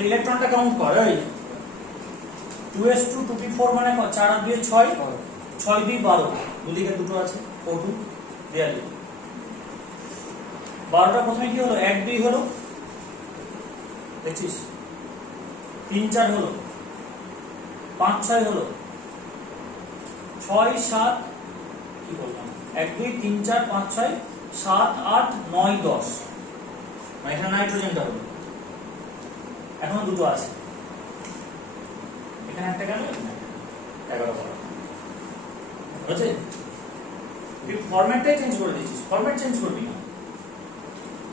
তাহলে ইলেকট্রনটা কাউন্ট কর, ওই 2s2 2p4 মানে 4 আর 2 6, 6 2 12, দুদিকে দুটো আছে, O2 দেয়া লিখো। 12টা প্রথমে কি হলো, 1 2 হলো, দেখছিস, 3 4 হলো, 5 6 হলো, 6 7 কি বললাম, 1 2 3 4 5 6 7 8 9 10, মানে এখানে নাইট্রোজেনটা হলো, এখনো দুটো আছে, এখানে একটা গেল, 11 বুঝছে? তুই ফরম্যাটটাই চেঞ্জ করে দিয়েছিস, ফরম্যাট চেঞ্জ করবি না,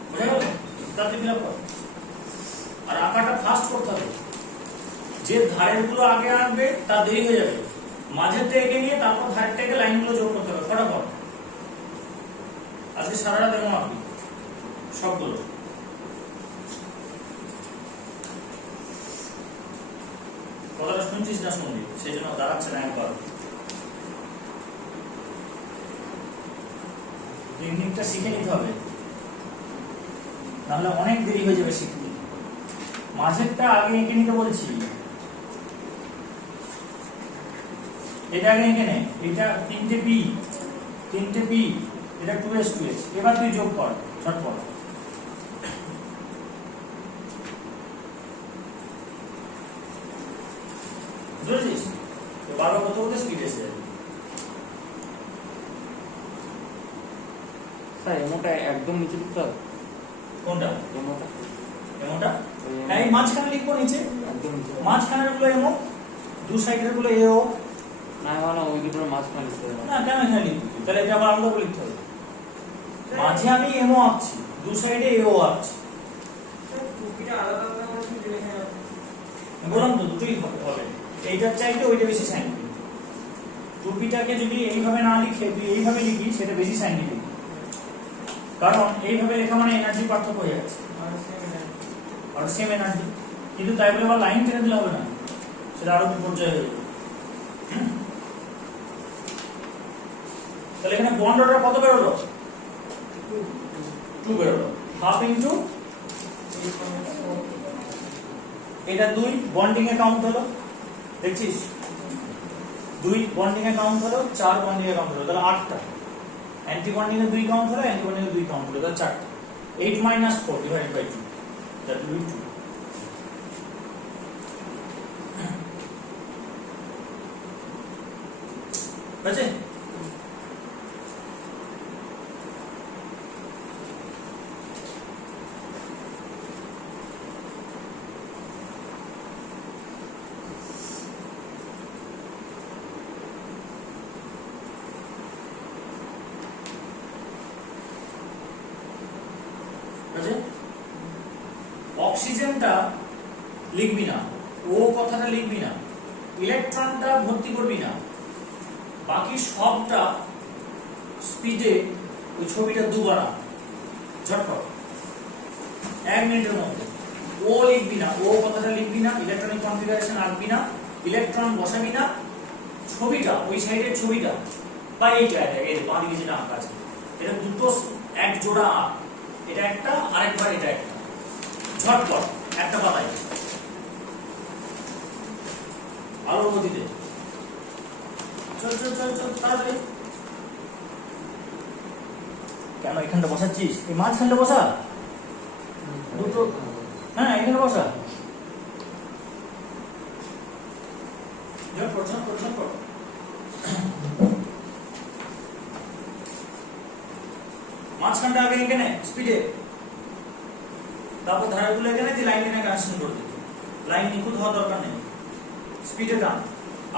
বুঝা গেল? তাতে ফিল কর, আর আঁকাটা ফাস্ট করতে হবে, যে ধারের গুলো আগে আনবে তার দেরি হয়ে যাবে, মাঝেরটা এগিয়ে নিয়ে তারপর ধারের থেকে লাইনগুলো যোগ করতে হবে ফটাফট। আজকে সারা রাত এমন আঁকবি সবগুলো। কথাটা শুনছিস না শুনবি, সেই জন্য দাঁড়াচ্ছে না একবার। টেকনিকটা শিখে নিতে হবে, নাহলে অনেক দেরি হয়ে যাবে শিখতে। মাঝেরটা আগে এঁকে নিতে বলছি, এটা আগে এঁকে নে, এটা 3টে পি, 3টে পি, এটা 2s 2s, এবার তুই যোগ কর ঝটপট। বুঝেছিস? বারবার কত কত স্পিড এসে যাবে। স্যার এমনটা একদম নিচে দিতে হবে। কোনটা? এমনটা এমনটা এই মাঝখানে লিখবো, নিচে একদম নিচে, মাঝখানের গুলো এমো, দু সাইডের গুলো এও না মানে ওই দুটোর মাঝখানে লিখতে হবে না, কেন এখানে লিখবি? তাহলে এটা আবার আলাদা করে লিখতে হবে। মাঝে আমি এমও আঁকছি, দু সাইডে এও আঁকছি, টুপিটা আলাদা আলাদা করে দিলে এখানে বললাম তো দুটোই হবে, এইটার চাইতে ওইটা বেশি সাইন দিবি। টুপিটাকে যদি এইভাবে না লিখে তুই এইভাবে লিখি, সেটা বেশি সাইন দিবি, কারণ এইভাবে লেখা মানে এনার্জি পার্থক্য হয়ে যাচ্ছে, আর সেম এনার্জি, কিন্তু তাই বলে আবার লাইন টেনে দিলে হবে না, সেটা আরো বিপর্যয় হয়ে যাবে। তাহলে এখানে বন্ড অর্ডার কত বেরোলো? 2 বেরোলো, হাফ ইন্টু এটা 2 বন্ডিং এ কাউন্ট হলো, দেখছিস 2 বন্ডিং এ কাউন্ট হলো, 4 বন্ডিং এ কাউন্ট হলো, তাহলে 8টা, অ্যান্টি বন্ডিং এ 2 কাউন্ট হলো, অ্যান্টি বন্ডিং এ 2 কাউন্ট হলো, তাহলে 4টা, 8 - 4 divided by 2, that will be 2. বুঝছে? অক্সিজেনটা লিখবি না, ও কথাটা লিখবি না, ইলেকট্রনটা ভর্তি করবি না, বাকি সবটা স্পিডে ওই ছবিটা দুবার আঁক ঝটপট 1 মিনিটের মধ্যে। ও লিখবি না, ও কথাটা লিখবি না, ইলেকট্রনিক কনফিগারেশন আঁকবি না, ইলেকট্রন বসাবি না, ছবিটা ওই সাইডের ছবিটা বা এইটা এই বাঁ দিকে যেটা আঁকা আছে, এটা দুটো এক জোড়া আঁক, এটা একটা আরেকবার এটা একটা, ঝটপট একটা পাতায় আলো গতিতে, চল চল চল চল তাড়াতাড়ি। কেন এখানটা বসাচ্ছিস? এই মাঝখানটা বসা, দুটো, হ্যাঁ এখানে বসা, ঝটপট ঝটপট ঝটপট। মাঝখানটা আগে এখানে স্পিডে, তারপর ধারাগুলো এখানে দিয়ে লাইন টেনে কানেকশন করে দিতে, লাইন নিখুঁত হওয়া দরকার নেই, স্পিডে টান,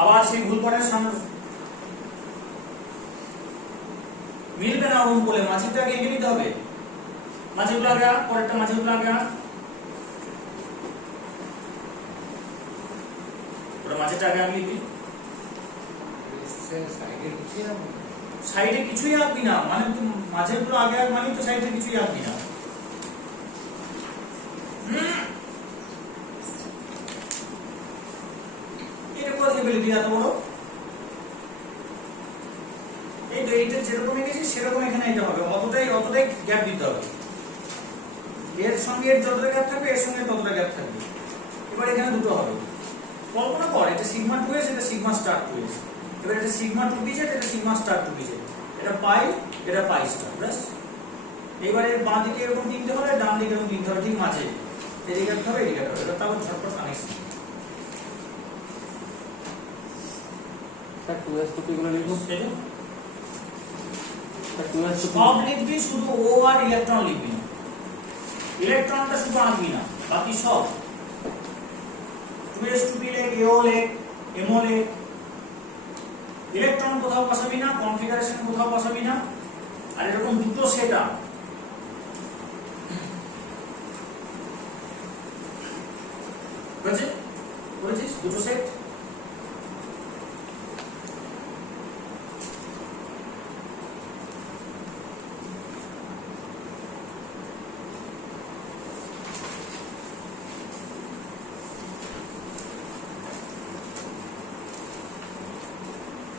আবার সেই ভুল পড়ার সামনে মিলবে না ওরকম বলে মাঝেরটা আগে এঁকে নিতে হবে, মাঝেগুলো আগে আঁক, পরেরটা মাঝেগুলো আগে আঁক, ওটা মাঝেরটা আগে আমি লিখবি, সাইডে কিছুই আঁকবি না, মানে তুই মাঝেগুলো আগে আঁক মানে তো সাইডে কিছুই আঁকবি না। এটা কোথায় পেলি তুই এত বড়? এই তো এইটা যেরকম এঁকেছিস সেরকম এখানে এটা হবে, অতটাই গ্যাপ দিতে হবে, এর সঙ্গে এর যতটা গ্যাপ থাকবে এর সঙ্গে ততটা গ্যাপ থাকবে, এবার এখানে দুটো হবে, কল্পনা কর এটা সিগমা 2s, এটা সিগমা স্টার 2s, এবার এটা সিগমা 2pz, এটা সিগমা স্টার 2pz, এটা পাই, এটা পাই স্টার, ব্যাস। এবারে বাঁ দিকে এরকম তিনটে হবে, ডান দিকে এরকম তিনটে হবে, ঠিক মাঝে এদিকে একটা হবে, এদিকে একটা হবে, এটা তারপর ঝটপট connection. Sir 2s two p গুলো লিখবো। স্যার 2s টু p সব লিখবি, শুধু ও আর ইলেকট্রন লিখবি না, ইলেকট্রনটা শুধু আনবি না, বাকি সব 2s টু p লেখ, এও লেখ, এমও লেখ, ইলেকট্রন কোথাও বসাবি না, কনফিগারেশন কোথাও বসাবি না। আর এরকম দুটো সেট আপ বুঝেছিস, করেছিস দুটো সেট।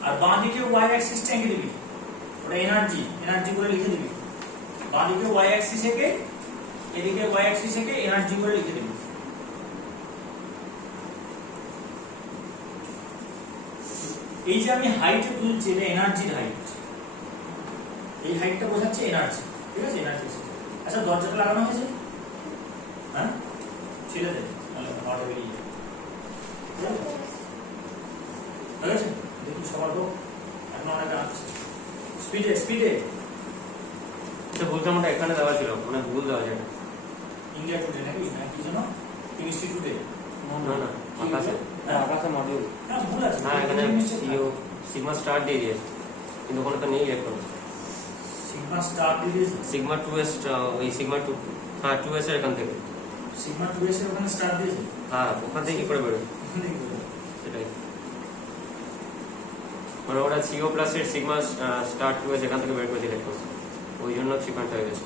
আর বাঁ দিকে y অ্যাক্সিসটা এঁকে দিবি, ওটা এনার্জি, এনার্জি করে লিখে দিবি। বাঁ দিকে y অ্যাক্সিস এঁকে, এদিকে y অ্যাক্সিস এঁকে এনার্জি করে লিখে দিবি। এই যে আমি হাইটে তুলছি, এটা এনার্জির হাইট, এই হাইটটা বোঝাচ্ছে এনার্জি, ঠিক আছে, এনার্জি। আচ্ছা দরজাটা লাগানো হয়েছে, হ্যাঁ ছেড়ে দে, তাহলে হাওয়াটা বেরিয়ে যাবে, ঠিক আছে। দেখি সবার হোক, এখন অনেক আসছে, স্পিডে স্পিডে। এটা বলছিলাম ওটা এখানে দেওয়া ছিল, মানে ভুল দেওয়া যায়। ইন্ডিয়া টুডে নাকি না কি যেন, কেমিস্ট্রি টুডে, না না আকাশে, আকাশে মডিউল। হ্যাঁ ভুল আছে, না এখানে ইও সিগমা স্টার দিয়ে দিয়েছে, কিন্তু ওখানে তো নেই এখন। সিগমা স্টার দিয়েছে, সিগমা 2s ওই সিগমা 2, হ্যাঁ 2s এর এখান থেকে, সিগমা 2s এর ওখানে স্টার দিয়েছে, হ্যাঁ ওখান থেকে কি করে বেরোয় সেটাই, মানে ওরা CO প্লাস এর সিগমা স্টার 2s এখান থেকে বের করে দিলে, ওই জন্য সিকোয়েন্স হয়ে গেছে।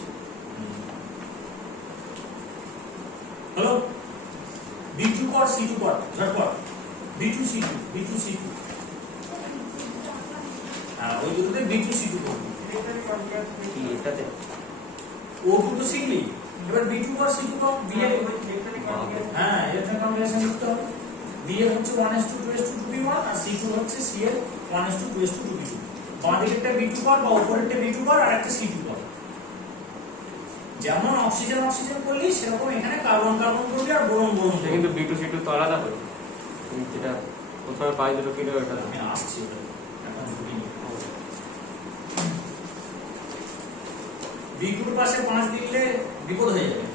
হ্যালো B2 কর, C2 কর, ঝটপট B2 C2, B2 C2, হ্যাঁ ওই দুটোতে B2 C2 করবি। কি এটাতে ও দুটো শিখলি, এবার B2 কর, C2 কর, B এর, হ্যাঁ ইলেকট্রন কনফিগারেশন লিখতে হবে। B এর হচ্ছে 1s2 2s2 2p1, আর C2 হচ্ছে C এর 1s2 2s2 2p2। বাঁ দিকেরটা B2 কর বা উপরেরটা B2 কর, আর একটা C2 কর। যেমন অক্সিজেন অক্সিজেন করলি, সেরকম এখানে কার্বন কার্বন করবি, আর বোরন বোরন করবি। কিন্তু B2 C2 তো আলাদা হবে, যেটা প্রথমে পাই দুটো কিলো এটা আমি আসছি ওটা, এখন ঢুকিনি। B2 এর পাশে 5 দিলে বিপদ হয়ে যাবে,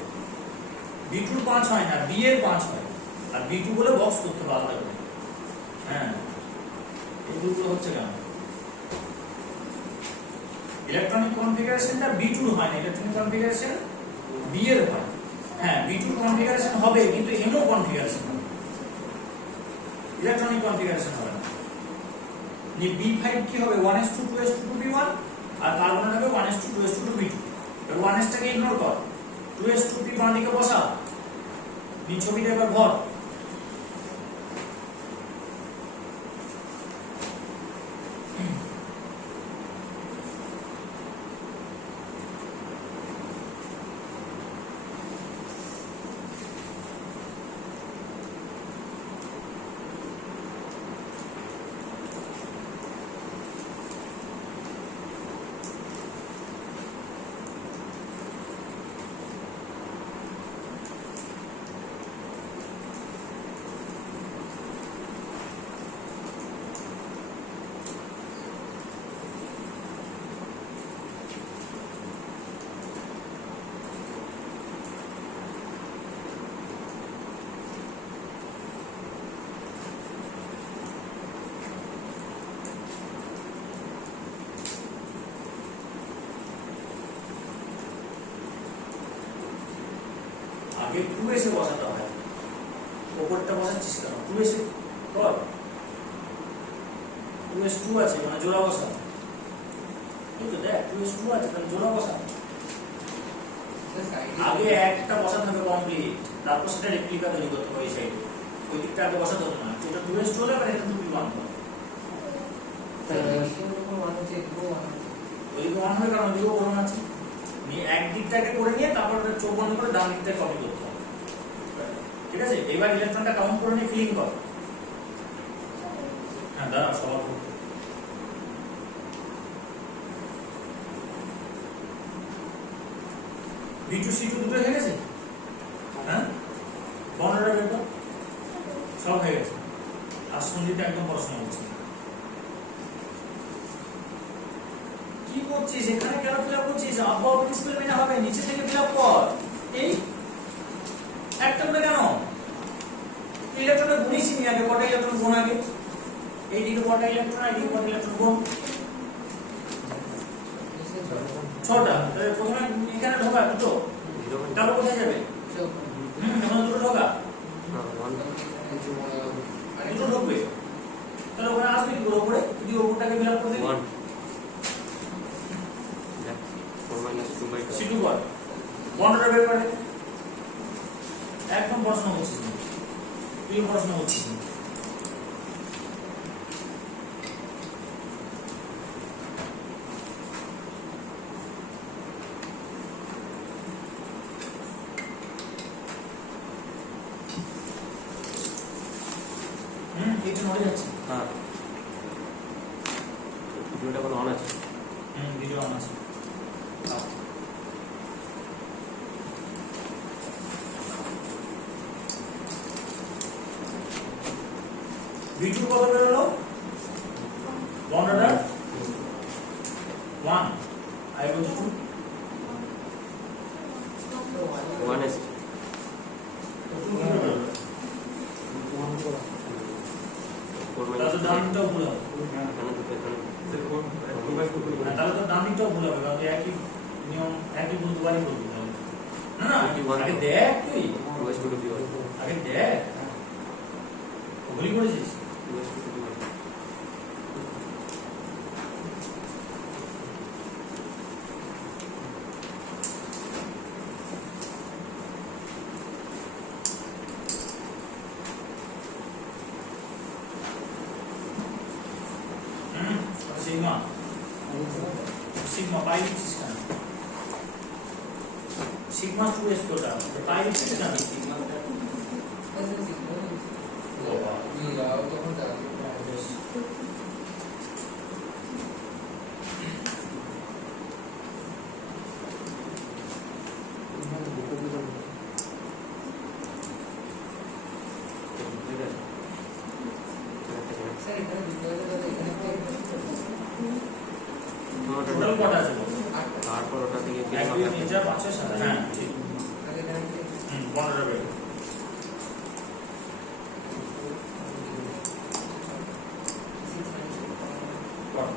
B2 এর 5 হয় না, B এর 5 হয়, আর B2 বলে বক্স করতে হবে আলাদা করে। হ্যাঁ এই দুটো হচ্ছে কেন, ইলেকট্রনিক কনফিগারেশনটা B2 হয় না, ইলেকট্রনিক কনফিগারেশন B এর হয়। হ্যাঁ B2 কনফিগারেশন হবে, কিন্তু এমও কনফিগারেশন হবে, ইলেকট্রনিক কনফিগারেশন হবে না। যে B5 কি হবে, 1s2 2s2 2p1, আর কার্বনের হবে 1s2 2s2 2p2। এবার 1s টাকে ইগনোর কর, 2s2 p বাঁ দিকে বসা, এই ছবিটা এবার ভর। আগে 2s এ বসাতে হয়, উপরটা বসাচ্ছিস কেন, 2s এ কর, 2s 2 আছে মানে জোড়া বসা, এই তো দেখ 2s 2 আছে, তাহলে জোড়া বসা। আগে একটা বসাতে হবে কমপ্লিট, তারপর সেটা রেপ্লিকা তৈরি করতে হবে এই সাইডে, ওই দিকটা আগে বসাতে হবে না, এটা 2s চলে, এবার এটা 2p1 হবে, ওইদিকে 1 হবে কারণ ওইদিকেও গরম আছে। নিয়ে এক দিকটাকে করে নিয়ে তারপর চোখ বন্ধ করে ডান দিকটা কপি করতে হবে। ঠিক আছে, এবার ইলেকট্রনটা কাউন্ট করে নিয়ে ফিলিং কর। হ্যাঁ দাঁড়া, সবার করতে B2 C2 দুটো হয়ে গেছে। হ্যাঁ বর্ণটা বের কর, সব হয়ে গেছে। আর সন্ধিটা একদম পড়াশোনা হচ্ছে। কি করছিস এখানে, কেন ফিল আপ করছিস? আব্বা ডিসপ্লে মেনে হবে, নিচে থেকে ফিল আপ কর। এই একটা করে কেন ইলেকট্রনে গুনিছি নি আগে, কটা ইলেকট্রন গুণ আগে, এইদিকে কটা ইলেকট্রন, এইদিকে কটা ইলেকট্রন গুণ, 6টা। তাহলে প্রথমে এখানে ঢোকা দুটো, তারপর কোথায় যাবে? এখন দুটো ঢোকা, দুটো ঢুকবে, তাহলে ওখানে আসবে কি করে উপরে? যদি উপরটাকে ফিল আপ করে দিবি C2 কর, বর্ণটা বের করে। একদম পড়াশোনা করছিস না তুই, পড়াশোনা করছিস না। এটা নড়ে যাচ্ছে। হ্যাঁ ভিডিওটা কোনো অন আছে? ভিডিও অন আছে। B2 কত বের হলো? Bond order 1, I go to 2। 1 আছে। তাহলে তো ডান দিকটাও ভুল হবে। এখানে তো এখানে তাহলে তো ডান দিকটাও ভুল হবে, কারণ একই নিয়ম, একই ভুল দুবারই বলতে হবে। না না, আগে দেখ তুই, 2s2 to p1 আগে দেখ, ভুলই করেছিস। 2s2 to p1 sigma, sigma pi লিখছিস কেন? সিগমা 2s কোটা পাই লিখছিস কেন? টোটাল কটা আছে বল? তারপর ওটা থেকে 1 2 3 4 5 6 7। হ্যাঁ ঠিক। বর্ণটা বের কর।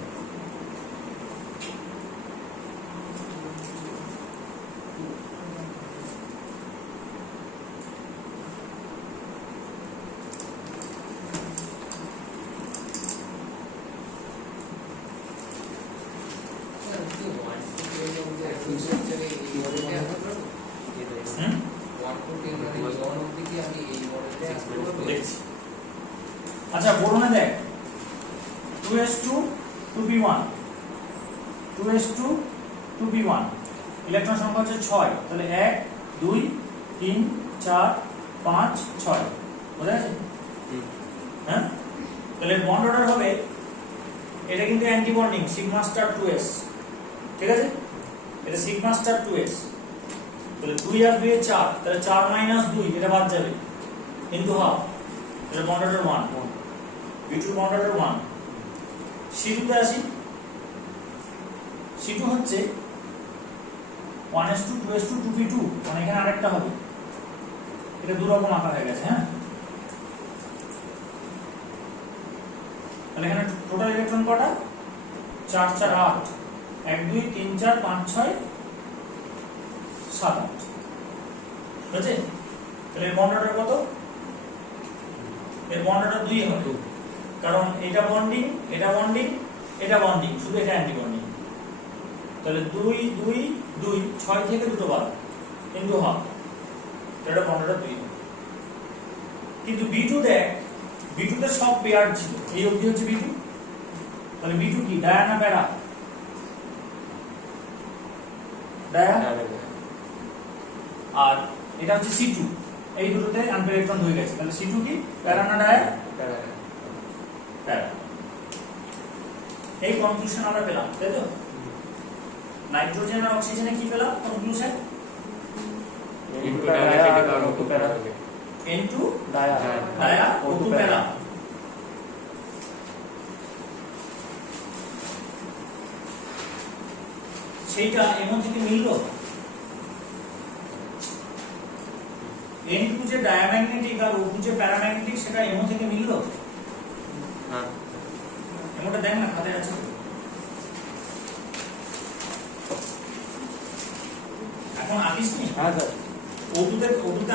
আচ্ছা বর্ণনা দেখ, 2s2 2p1, 2s2 2p1, electron সংখ্যা হচ্ছে 6, তাহলে 1 2 3 4 5 6, বুঝা গেছে? হ্যাঁ, তাহলে বন্ড অর্ডার হবে, এটা কিন্তু anti bonding, sigma star 2s, ঠিক আছে? এটা সিগমা স্টার 2s, তাহলে 2 আর 2 এ 4, তাহলে 4 মাইনাস 2 এটা বাদ যাবে, ইনটু হাফ, তাহলে bond order 1, B2 bond order 1। C2 তে আসি, C2 হচ্ছে 1s2 2s2 2p2, মানে এখানে আরেকটা হবে, এটা দুই রকম আকার হয়ে গেছে। হ্যাঁ, তাহলে এখানে টোটাল ইলেকট্রন কটা? 4 4 8, 1 2 3 4 5 6 7 8, বুঝছে? তাহলে এর বন্ড অর্ডার কত? এর বন্ড অর্ডার 2 হবে, কারণ এটা বন্ডিং, এটা বন্ডিং, এটা বন্ডিং, শুধু এটা অ্যান্টি বন্ডিং। তাহলে 2 2 2 6 থেকে দুটো বাদ, ইনটু হাফ, এটা বন্ড অর্ডার 2। কিন্তু B2 দেখ, B2 তে সব পেয়ার ছিল, এই অবধি হচ্ছে B2, তাহলে B2 কি ডায়া না প্যারা? ডায়া। আর এটা হচ্ছে C2, এই দুটোতে আনপেয়ার ইলেকট্রন হয়ে গেছে, তাহলে C2 কি প্যারা না ডায়া? প্যারা। এই কনক্লুশন আমরা পেলাম, তাই তো? নাইট্রোজেন আর অক্সিজেনে কি পেলাম কনক্লুশন? ইনটু ডায়াবেটিক আর O2 প্যারা N2 ডায়া ডায়া O2 প্যারা। সেইটা এমন থেকে মিললো। N2 যে ডায়াম্যাগনেটিক আর O2 যে প্যারাম্যাগনেটিক সেটা এমন থেকে মিললো। হ্যাঁ এমনটা দেখ না খাতে আছে। এখন আঁকিস নি? হ্যাঁ স্যার O2 তে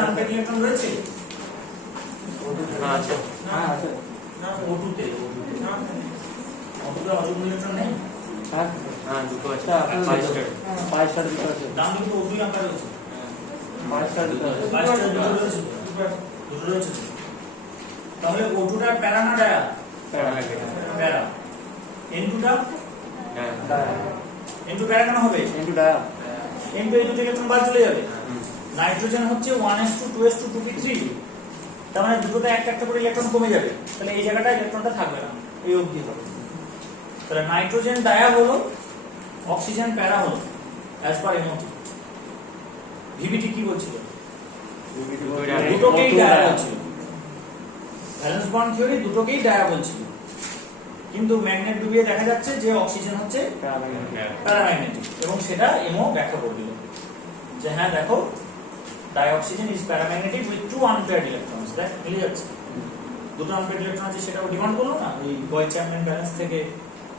আনপেয়ার ইলেকট্রন রয়েছে? হ্যাঁ আছে হ্যাঁ আছে না O2 তে অযুগ্ম ইলেকট্রন নেই? হ্যাঁ হ্যাঁ দুটো আছে আচ্ছা, 5 স্টার 5 স্টার দিতে আছে ডান দিকে O2 আনপেয়ার রয়েছে। 5 স্টার দিতে আছে 22 টা দুটো রয়েছে, দুটো রয়েছে। তাহলে O2 টা প্যারা না ডায়া? প্যারা। N2 টা হ্যাঁ ডায়া N2 প্যারা কেন হবে? ইনটু ডায়া N2 এই দুটো ইলেকট্রন বাদ চলে যাবে। নাইট্রোজেন হচ্ছে 1s2 2s2 2p3, তার মানে দুটোতে একটা একটা করে ইলেকট্রন কমে যাবে, তাহলে এই জায়গাটা ইলেকট্রনটা থাকবে না, এই অবধি হবে। তাহলে নাইট্রোজেন ডায়া হলো, অক্সিজেন প্যারা হলো অ্যাজ পার এমওটি। ভিবিটি কি বলছিল? দুটোকেই ডায়া বলছিল। ভ্যালেন্স বন্ড থিওরি দুটোকেই ডায়া বলছিল, কিন্তু ম্যাগনেট ডুবিয়ে দেখা যাচ্ছে যে অক্সিজেন হচ্ছে প্যারাম্যাগনেটিক, এবং সেটা এমও ব্যাখ্যা করে দিল যে হ্যাঁ দেখো dioxygen is paramagnetic with 2 unpaired electrons. দেখ মিলে যাচ্ছে, দুটো আনপেয়ার্ড ইলেকট্রন আছে, সেটাও ডিমান্ড করলো না। ওই বয়-চ্যাপম্যান ব্যালেন্স থেকে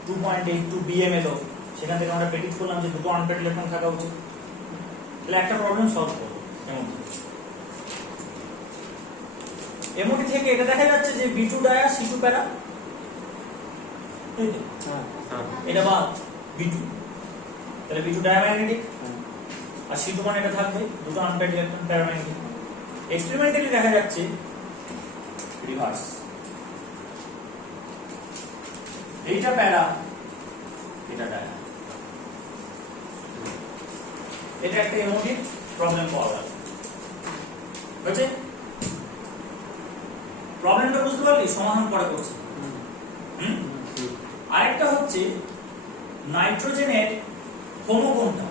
2.82 BM এলো, সেখান থেকে আমরা প্রেডিক্ট করলাম যে দুটো আনপেয়ার্ড ইলেকট্রন থাকা উচিত। তাহলে একটা প্রবলেম সলভ করলো এমওটি থেকে। এটা দেখা যাচ্ছে যে B2 ডায়া C2 প্যারা, হ্যাঁ এটা বাদ B2, তাহলে B2 ডায়াম্যাগনেটিক আর C2 মানে এটা থাকবে, দুটো আনপেয়ার্ড ইলেকট্রন প্যারাম্যাগনেটিক। এক্সপেরিমেন্টালি দেখা যাচ্ছে রিভার্স, এইটা প্যারা এটা ডায়া। এটা একটা এমওটি প্রবলেম পাওয়া গেল। বুঝছে? প্রবলেমটা বুঝতে পারলি? সমাধান পরে করছি। আরেকটা হচ্ছে নাইট্রোজেনের হোমো কোনটা?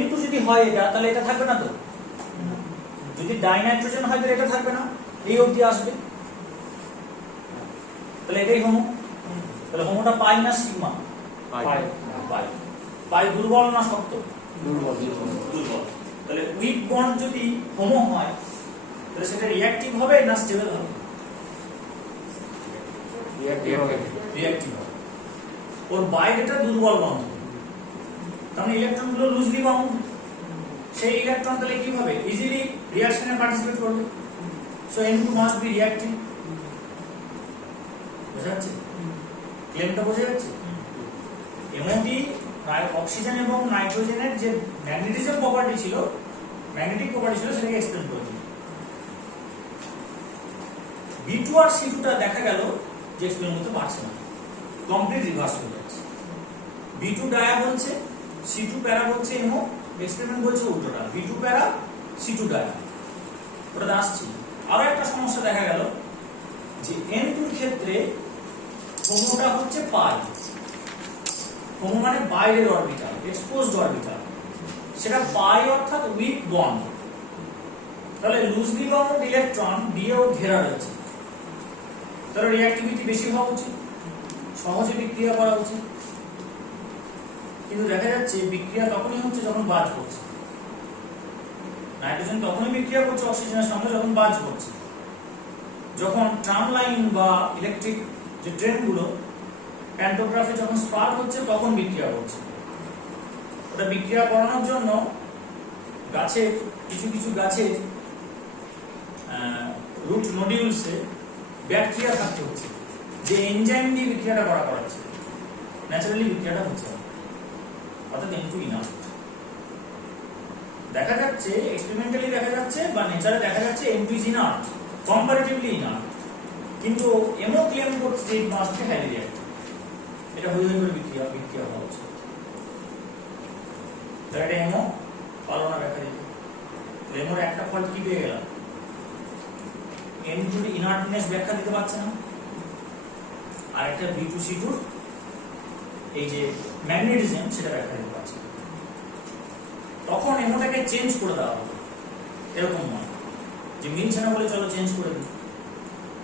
N2 যদি হয় এটা, তাহলে এটা থাকবে না তো। যদি ডাইনাইট্রোজেন হয় তাহলে এটা থাকবে না, এই অবধি আসবে, তাহলে এটাই হোমো। তাহলে হোমোটা পাই না সিগমা? পাই পাই। পাই দুর্বল না শক্ত? দুর্বল দুর্বল। তাহলে উইক বন্ড যদি হোমো হয় তাহলে সেটা রিঅ্যাক্টিভ হবে না স্টেবল হবে? রিঅ্যাক্টিভ হবে। ওর বাইরেটা দুর্বল বন্ধ, কারণ ইলেকট্রন গুলো লুজলি বাউন্ড। সেই ইলেকট্রন তাহলে কি হবে? ইজিলি রিঅ্যাকশনে পার্টিসিপেট করবে। So N2 must be reactive. বুঝা যাচ্ছে? ক্লেমটা বোঝা যাচ্ছে? এমওটি অক্সিজেন এবং নাইট্রোজেনের যে ম্যাগনেটিজম প্রপার্টি ছিল, ম্যাগনেটিক প্রপার্টি ছিল, সেটাকে এক্সপ্লেন করে দিল। B2 আর C2 টা দেখা গেল যে এক্সপ্লেন করতে পারছে না, কমপ্লিট রিভার্স হয়ে যাচ্ছে। B2 ডায়া বলছে, C2 প্যারা বলছে, এমও এক্সপেরিমেন্ট বলছে উল্টোটা, B2 প্যারা C2 ডায়া। ওটা আসছে। আরো একটা সমস্যা দেখা গেল যে N2 এর ক্ষেত্রে হোমোটা হচ্ছে পাই। হোমো মানে বাইরের অরবিটাল, এক্সপোজড অরবিটাল, সেটা পাই অর্থাৎ উইক বন্ড। তাহলে লুজলি বাউন্ড ইলেকট্রন দিয়েও ঘেরা রয়েছে, তাহলে রিঅ্যাক্টিভিটি বেশি হওয়া উচিত, সহজে বিক্রিয়া করা উচিত। কিন্তু দেখা যাচ্ছে বিক্রিয়া তখনই হচ্ছে যখন বাজ করছে। নাইট্রোজেন তখনই বিক্রিয়া করছে অক্সিজেনের সঙ্গে যখন বাজ করছে। যখন ট্রাম লাইন বা ইলেকট্রিক যে ট্রেনগুলো প্যান্টোগ্রাফে যখন স্পার্ক হচ্ছে তখন বিক্রিয়া করছে। ওটা বিক্রিয়া করানোর জন্য গাছের কিছু কিছু গাছের রুট নডিউলসে ব্যাকটেরিয়া থাকতে হচ্ছে, যে এনজাইম দিয়ে বিক্রিয়াটা করাচ্ছে। ন্যাচারালি বিক্রিয়াটা হচ্ছে না, অর্থাৎ N2 ইনাফ। দেখা যাচ্ছে এক্সপেরিমেন্টালি দেখা যাচ্ছে বা নেচারে দেখা যাচ্ছে N2 is enough, comparatively enough, কিন্তু এমও ক্লেম করছে যে it must be highly reactive. এটা হই হই করে বিক্রিয়া হওয়া উচিত। তাহলে এটা এমও পালো না দেখা দিতে। রেমোর একটা ফল্ট কি পেয়ে গেলাম, M2 ইনার্টনেস ব্যাখ্যা দিতে পারছে না, আর একটা B2C2 এই যে ম্যাগনেটিজম সেটা ব্যাখ্যা দিতে পারছে না। তখন এমোটাকে চেঞ্জ করে দেওয়া হবে, এরকম নয় যে মিলছে না বলে চলো চেঞ্জ করে দিই।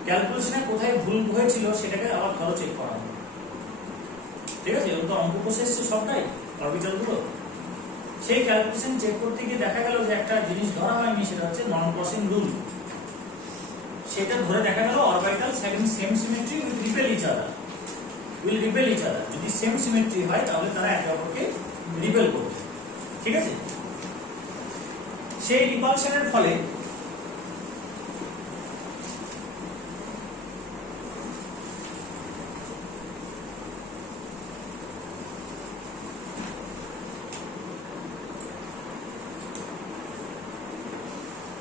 ক্যালকুলেশনে কোথায় ভুল হয়েছিল সেটাকে আবার ভালো চেক করা হবে, ঠিক আছে? এরকম তো অঙ্ক বসে এসছে সবটাই অরবিটালগুলো, সেই ক্যালকুলেশন চেক করতে গিয়ে দেখা গেল যে একটা জিনিস ধরা হয়নি, সেটা হচ্ছে নন ক্রসিং রুল। সেটা ধরে দেখা গেল orbital same symmetry will repel each other, যদি সেম সিমেট্রি হয় তাহলে তারা একে অপরকে রিপেল করবে, ঠিক আছে? সেই রিপালশনের ফলে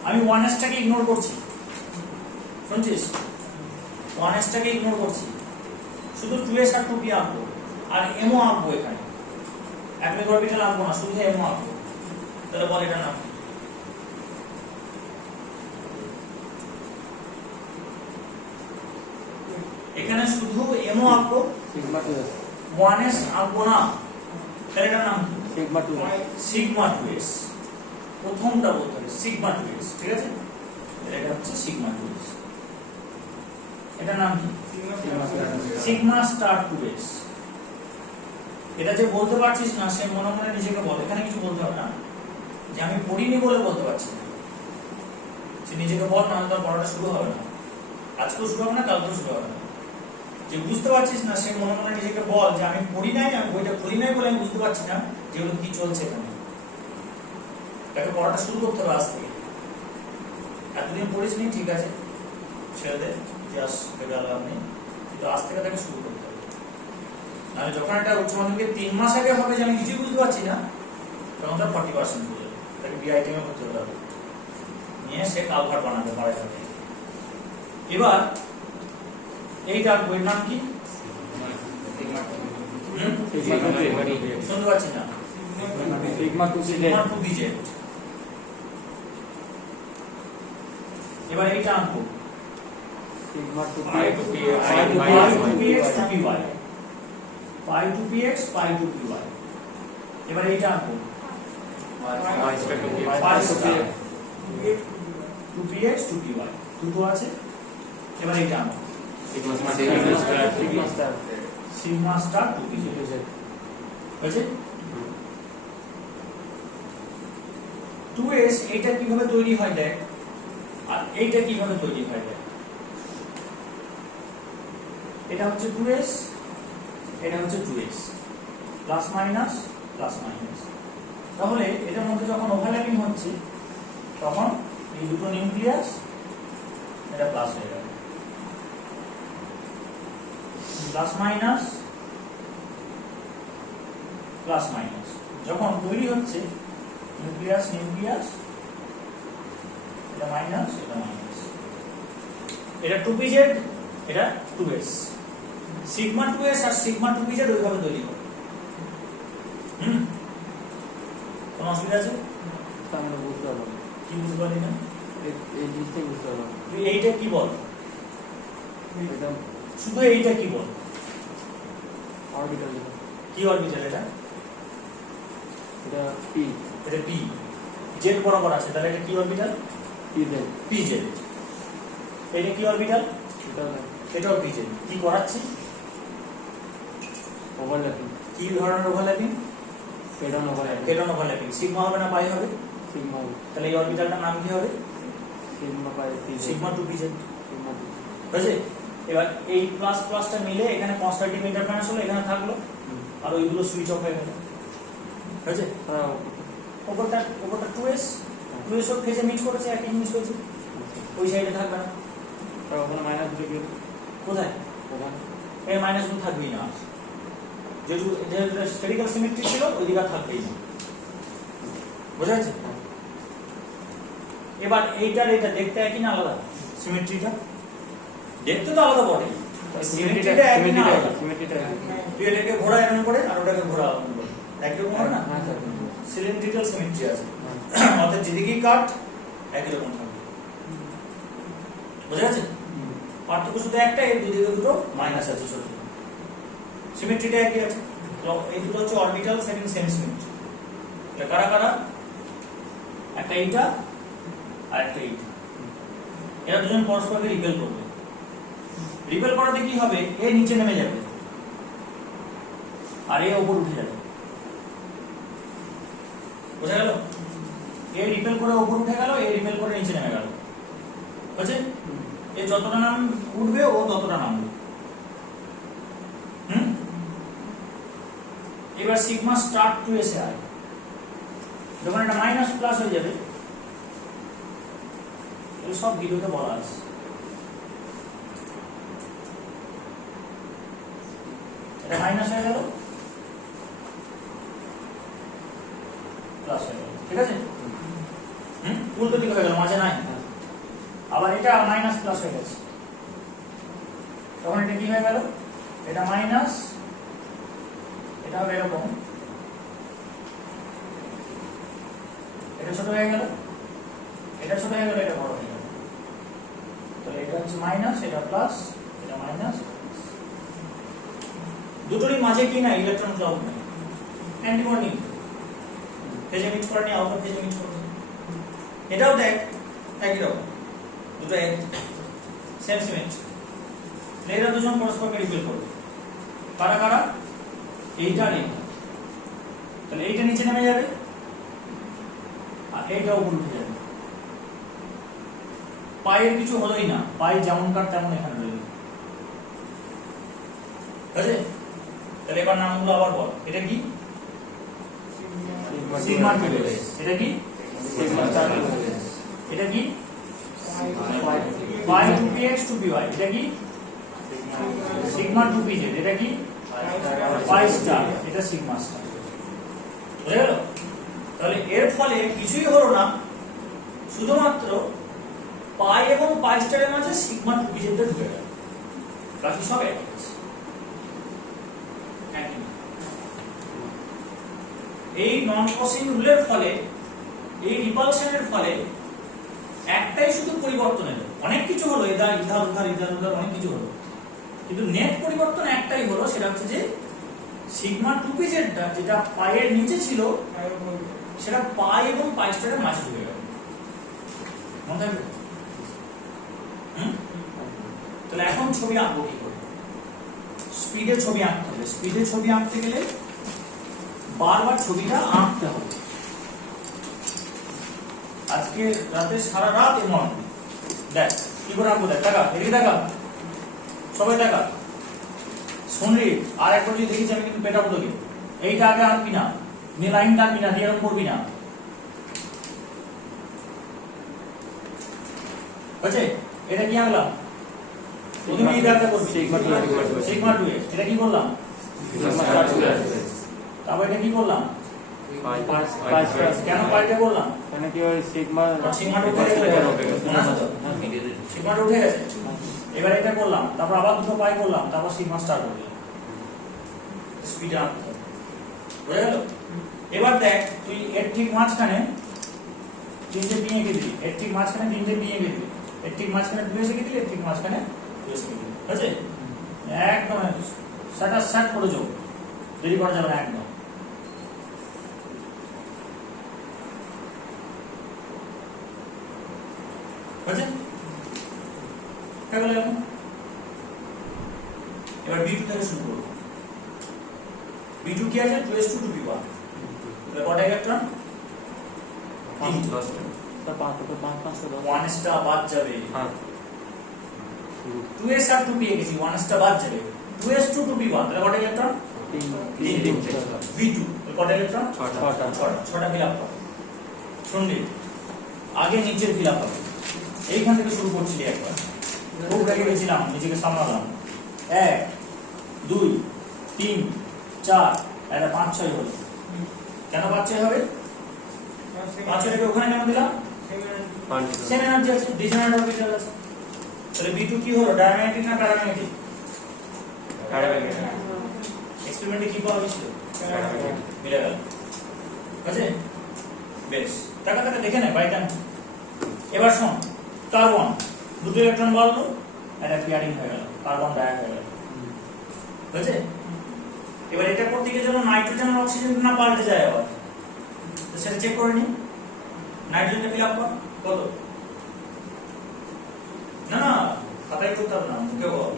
আমি 1s টাকে ইগনোর করছি, শুনছিস? 1s টাকে ইগনোর করছি, শুধু 2s আর 2p আঁকবো, আর mও আঁকবো। এখানে অ্যাটমিক অরবিটাল আঁকবো না, শুধু mও আঁকবো। তাহলে বল এটা নাম এখানে শুধু mও আঁকবো, সিগমা 2s 1s আঁকবো না। তাহলে এটার নাম কি? Sigma 2s sigma 2s। প্রথমটা বলতে হবে সিগমা 2s, ঠিক আছে? এটা হচ্ছে সিগমা 2s। এটার নাম কি? Sigma star 2s। এটা যে বলতে পারছিস না সে মনে মনে নিজেকে বল, এখানে কিছু বলতে হবে না যে আমি পড়িনি বলে বলতে পারছি না, সে নিজেকে বল, না তার পড়াটা শুরু হবে না, আজকেও শুরু হবে না, কালকেও শুরু হবে না। যে বুঝতে পারছিস না সে মনে মনে নিজেকে বল যে আমি পড়ি নাই, আমি বইটা পড়ি নাই বলে আমি বুঝতে পারছি না যে ওগুলো কি চলছে এখানে। তাকে পড়াটা শুরু করতে হবে আজ থেকে। এতদিন পড়িস নি, ঠিক আছে, ছেড়ে দে, ইতিহাস থেকে লাভ নেই, কিন্তু আজ থেকে তাকে শুরু করতে হবে। নাহলে যখন একটা উচ্চ মাধ্যমিকের 3 মাস আগে হবে যে আমি কিছুই বুঝতে পারছি না, তখন তার 40% বুঝে যাবে, তাকে বিআইটিএম এ ভর্তি করা হবে, নিয়ে সে কালভার বানাতে পারে। এবার এইটা বইয়ের নাম কি? শুনতে পাচ্ছি না। Sigma 2z sigma 2bz। এবার এইটা আনবো sigma 2p pi to p, pi to pi px to py, pi to px, pi to py। এবার এইটা আনবো pi square to p, pi square 2px to py, দুটো আছে। এবার এইটা আনবো sigma sigma star sigma star 2pz, হয়েছে? 2s এইটা কিভাবে তৈরি হয় দেখ, আর এইটা কিভাবে তৈরি হয় দেখ। এটা হচ্ছে 2s, এটা হচ্ছে 2s, plus minus plus minus. তাহলে এটার মধ্যে যখন ওভারল্যাপিং হচ্ছে তখন এই দুটো নিউক্লিয়াস এটা প্লাস হয়ে যাবে, প্লাস মাইনাস প্লাস মাইনাস। যখন তৈরি হচ্ছে নিউক্লিয়াস নিউক্লিয়াস, এটা মাইনাস এটা মাইনাস, এটা 2pz, এটা 2s। সিগমা 2s আর সিগমা 2pz ওইভাবে তৈরি হবে। কোনো অসুবিধা আছে? আমরা বুঝতে পারবো না। কি বুঝতে পারলি না? এই জিনিসটাই বুঝতে পারবো না। তুই এইটা কি বল, এটা শুধু এইটা কি বল, অরবিটাল কি অরবিটাল এটা? এটা p এটা p, জেড বরাবর আছে, তাহলে এটা কি অরবিটাল? pz pz। এটা কি অরবিটাল? এটা এটাও pz। কি করাচ্ছি? ওভারল্যাপিং কি ধরনের ওভারল্যাপিং? পেডন overlapping head on overlapping. Sigma হবে না পাই হবে? সিগমা তাহলে এই অরবিটালটার নাম কি হবে? সিগমা পাই pz সিগমা 2pz, সিগমা 2 হয়েছে? এবার এই প্লাস প্লাসটা মিলে এখানে কনস্ট্রাকটিভ ইন্টারফারেন্স হলো, এখানে থাকলো, আর ওইগুলো সুইচ অফ হয়ে গেল, হয়েছে? ওপরটা 2s, 2s ও ফেজে মিট করেছে, একই জিনিস হয়েছে, ওই সাইডে থাকবে না। আর ওখানে মাইনাস দুটো কোথায়? ওখানে এই মাইনাস গুলো থাকবেই না, যেহেতু স্ফেরিক্যাল সিমেট্রি ছিল ওই দিকে থাকবেই না, বোঝা যাচ্ছে? এবার এইটার এটা দেখতে একই না আলাদা? সিমেট্রিটা দেখতে তো আলাদা পড়ে, সিমেট্রিটা একই না আলাদা? সিমেট্রিটা তুই এটাকে ঘোরা এরকম করে আর ওটাকে ঘোরা এরকম করে, একই রকম হবে না? হ্যাঁ স্যার সিলিন্ড্রিক্যাল সিমেট্রি আছে, অর্থাৎ যেদিকেই কাট একই রকম থাকবে। বুঝা গেছে? পার্থক্য শুধু একটা, এই দুদিকে দুটো মাইনাস আছে ছোট ছোট। সিমেট্রিটা একই আছে। এই দুটো হচ্ছে অরবিটাল, সেকেন্ড সেমি সিমেট্রি। এটা কারা কারা? একটা এইটা আর একটা এইটা। এরা দুজন পরস্পরকে রিপেল করবে। রিপেল করাতে কি হবে? এ নিচে নেমে যাবে আর এ উপর উঠে যাবে। বুঝা গেল? এ রিপেল করে উপর উঠে গেল, এ রিপেল করে নিচে নেমে গেল। বুঝছে? এ যতটা নাম উঠবে ও ততটা নামবে। এবার সিগমা স্টার্ট টু এসে আয়, যখন এটা মাইনাস প্লাস হয়ে যাবে, এই সব ভিডিওতে বলা আছে। এটা মাইনাস হয়ে গেল, প্লাস হয়ে গেল, ঠিক আছে? উল্টো দিকে হয়ে গেল, মাঝে নাই। আবার এটা মাইনাস প্লাস হয়ে গেছে, তখন এটা কি হয়ে গেল? এটা মাইনাস, এটা হবে এরকম, এটা ছোট হয়ে গেল, এটা ছোট হয়ে গেল, এটা বড় হয়ে গেল। তাহলে এটা হচ্ছে মাইনাস, এটা প্লাস, এটা মাইনাস। দুটোরই মাঝে কি না? ইলেকট্রন ক্লাউড নাই, অ্যান্টিবডি ফেজে মিট করে নি, আউটার ফেজে মিট করে। এটাও দেখ একই রকম, দুটো এক সেম সিমেট্রি। এরা দুজন পরস্পরকে রিপেল করবে। কারা কারা? এইটা আর এইটা। তাহলে এইটা নিচে নেমে যাবে আর এইটা উপর উঠে যাবে। পায়ের কিছু হলোই না, পায়ে যেমনকার তেমন এখানে রইল। ঠিক আছে? তাহলে এবার নামগুলো আবার বল। এটা কি? Sigma 2s। এটা কি? Sigma 2s। এটা কি? পাই 2px 2py। এটা কি? Sigma 2pz। এটা কি? পাই স্টার। এটা সিগমা স্টার। বুঝে গেল? তাহলে এর ফলে কিছুই হলো না, শুধুমাত্র পাই এবং পাই স্টারের মাঝে সিগমা 2pz টা ঢুকে গেল। বাকি সব একই আছে। এই নন ক্রসিং রুলের ফলে, এই রিপালশনের ফলে একটাই শুধু পরিবর্তন এলো। অনেক কিছু হলো, ইধার ইধার উধার ইধার উধার অনেক কিছু হলো, কিন্তু নেট পরিবর্তন একটাই হলো, সেটা হচ্ছে যে সিগমা 2pz টা যেটা পাইয়ের নিচে ছিল সেটা পাই এবং পাই স্টারের মাঝে ঢুকে গেল। মনে থাকবে? তাহলে এখন ছবি আঁকবো কি করে? স্পিডে ছবি আঁকতে হবে। স্পিডে ছবি আঁকতে গেলে বারবার ছবিটা আঁকতে হবে। আজকে রাতে সারা রাত এমন দেখ কি করে আঁকবো। দেখ, টাকা এদিকে টাকা, সবাই টাকা শুনলি। আর একবার যদি দেখিস আমি কিন্তু পেটাবো তোকে। এইটা আগে আঁকবি না, নিয়ে লাইন টানবি না, দিয়ে এরকম করবি না। বুঝছে? এটা কি আঁকলাম? প্রথমে এই দাগটা করবি, সিগমা 2s। এটা কি করলাম? তারপর এটা কি করলাম? কেন পাইটা করলাম? কেন কি ওই সিগমা সিগমাটা উঠে গেছে, সিগমাটা উঠে গেছে। এবার এটা করলাম, তারপর আবার দুটো পাই করলাম, তারপর সিগমা স্টার করে দিলাম। স্পিড আপ হয়ে গেল। এবার দেখ তুই এর ঠিক মাঝখানে তিনটে পি এঁকে দিলি, এর ঠিক মাঝখানে তিনটে পি এঁকে দিলি, এর ঠিক মাঝখানে 2s এঁকে দিলি, এর ঠিক মাঝখানে 2s এঁকে দিলি। ঠিক আছে? একদম স্যাটার স্যাট করে যাও, দেরি করা যাবে না একদম। বুঝছেন? এবার B2 থেকে শুরু করব। B2 কি আছে? 2s to 2p1। তাহলে কটা ইলেকট্রন? 1 টা বাদ যাবে। 2s আর 2p গেছি, 1 টা বাদ যাবে। 2s to 2p1 তাহলে কটা ইলেকট্রন? 3। B2 কটা ইলেকট্রন? 6টা ফিল আপ করো। শুনলি, আগে নিচের ফিল আপ করো। এইখান থেকে শুরু করছিলি একবার, খুব রেগে গেছিলাম, নিজেকে সামলালাম। 1 2 3 4 এটা 5 6 হলো। কেন 5 6 হবে? 5 এর ওখানে কেন দিলাম? সেম এনার্জি আছে, ডিজেনারেট অরবিটাল আছে। তাহলে B2 কি হলো? ডায়নামিক না প্যারাম্যাগনেটিক? এক্সপেরিমেন্টে কি পাওয়া গেছিল? মিলে গেল। আছে বেশ, টাকা দেখে না বাইটা এবার শোন, কার্বন দুটো ইলেকট্রন বাড়লো, এটা পেয়ারিং হয়ে গেল, কার্বন ডাই হয়ে গেল, বুঝেছে? এবার এটা করতে গিয়ে যেন নাইট্রোজেন আর অক্সিজেন না পাল্টে যায় আবার, তো সেটা চেক করে নি। নাইট্রোজেনটা ফিল আপ কর, কত? না না খাতায় করতে হবে না, মুখে বল।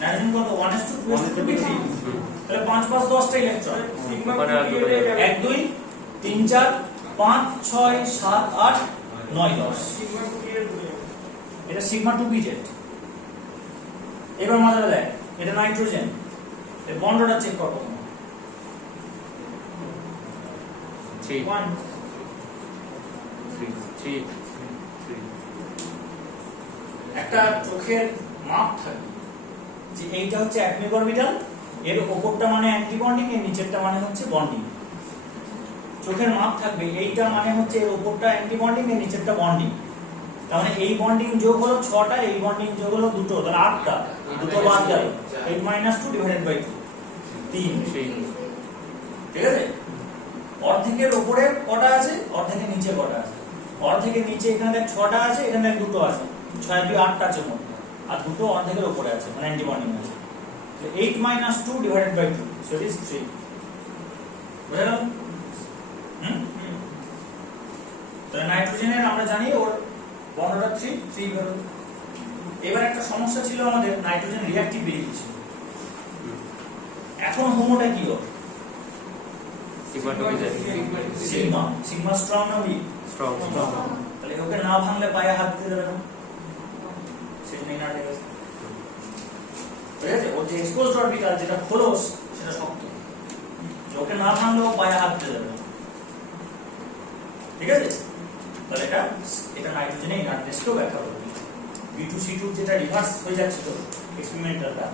নাইট্রোজেন কত? 1:2:3, তাহলে 5 5 10টা ইলেকট্রন, সিগমা ওখানে আর দুটো 1 2 3 4 5 6 7 8 9 10, সিগমা ক্লিয়ার করে এটা সিগমা 2p-Z। এবার মাথাটা দেখ, এটা নাইট্রোজেন, এই বন্ডটা চেক কর প্রথমে। 3 1 3 একটা চোখের মাপ থাকে যে এইটা হচ্ছে অ্যাটমিক অরবিটাল, এর উপরটা মানে অ্যান্টি বন্ডিং, এর নিচেরটা মানে হচ্ছে বন্ডিং। চোখের মাপ থাকবে, এইটা মানে হচ্ছে এর উপরটা অ্যান্টি বন্ডিং, এর নিচেরটা বন্ডিং। তার মানে এই বন্ডিং যোগ হলো 6টা, এই বন্ডিং যোগ হলো 2টো, তাহলে 8টা, দুটো বাদ গেল, 8 - 2 ডিভাইডেড বাই 2, 3। ঠিক আছে? অর্ধেকের উপরে কটা আছে, অর্ধেকের নিচে কটা আছে? অর্ধেকের নিচে এখানে দেখ 6টা আছে, এখানে দেখ 2টো আছে, 6 2 8টা আছে মোট, আর দুটো অর্ধেকের উপরে আছে মানে অ্যান্টি বন্ডিং আছে। 8 - 2 divided by 2, so it is 3। বুঝা গেল? তাহলে নাইট্রোজেনের আমরা জানি ওর বর্ণটা 3 বেরো। এবার একটা সমস্যা ছিল আমাদের, নাইট্রোজেন রিঅ্যাক্টিভ বেরিয়ে গেছে। এখন হোমোটা কি ওর? Sigma 2p-Z sigma. Sigma strong না উইক? স্ট্রং তাহলে ওকে না ভাঙলে পায়ে হাত দিতে দেবে না, সেটা নেই না, ঠিক আছে? ঠিক আছে? ওর যে এক্সপোজড অরবিটাল যেটা খোলস সেটা শক্ত, ওকে না ভাঙলেও পায়ে হাত দিতে দেবে না, ঠিক আছে? তাহলে এটা নাইট্রোজেনের ইনার্টনেসকেও ব্যাখ্যা করবে। B2C2 যেটা রিভার্স হয়ে যাচ্ছে তো এক্সপেরিমেন্টালটা,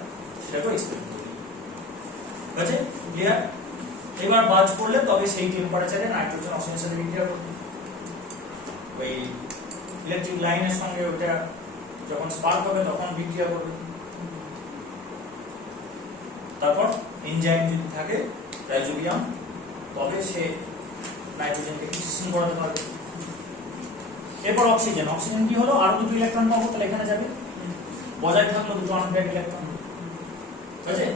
সেটাকেও এক্সপ্লেন করবে। ঠিক আছে? ক্লিয়ার? এবার বাজ করলে তবে সেই টেম্পারেচারে নাইট্রোজেন অক্সিজেনের সাথে বিক্রিয়া করবে, ওই ইলেকট্রিক লাইনের সঙ্গে ওটা যখন স্পার্ক হবে তখন বিক্রিয়া করবে। তারপর এনজাইম যদি থাকে রাইজোবিয়াম, তবে সে নাইট্রোজেনকে ফিশন করাতে পারবে। এরপর অক্সিজেন। অক্সিজেন কি হলো? আরো দুটো ইলেকট্রন পাবো, তাহলে এখানে যাবে, বজায় থাকলো দুটো আনপেয়ার্ড ইলেকট্রন। ঠিক আছে?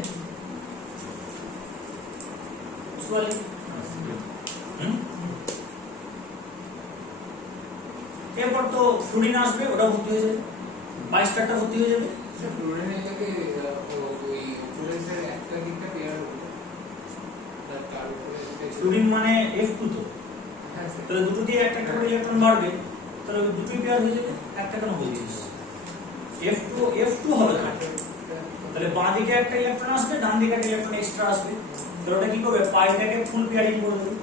বুঝতে পারলি? এরপর তো ফ্লুরিন আসবে, ওটা ভর্তি হয়ে যাবে, 22টা ভর্তি হয়ে যাবে। ফ্লুরিন মানে F2 তো, তাহলে দুটো দিয়ে একটা করে ইলেকট্রন বাড়বে, তাহলে দুটোই পেয়ার হয়ে যাবে, একটা কেন বলছিস? F2 হবে না, তাহলে বাঁ দিকে একটা ইলেকট্রন আসবে, ডান দিকে একটা ইলেকট্রন এক্সট্রা আসবে, তাহলে ওটা কি করবে? পাইটাকে ফুল পেয়ারিং করে দেবে,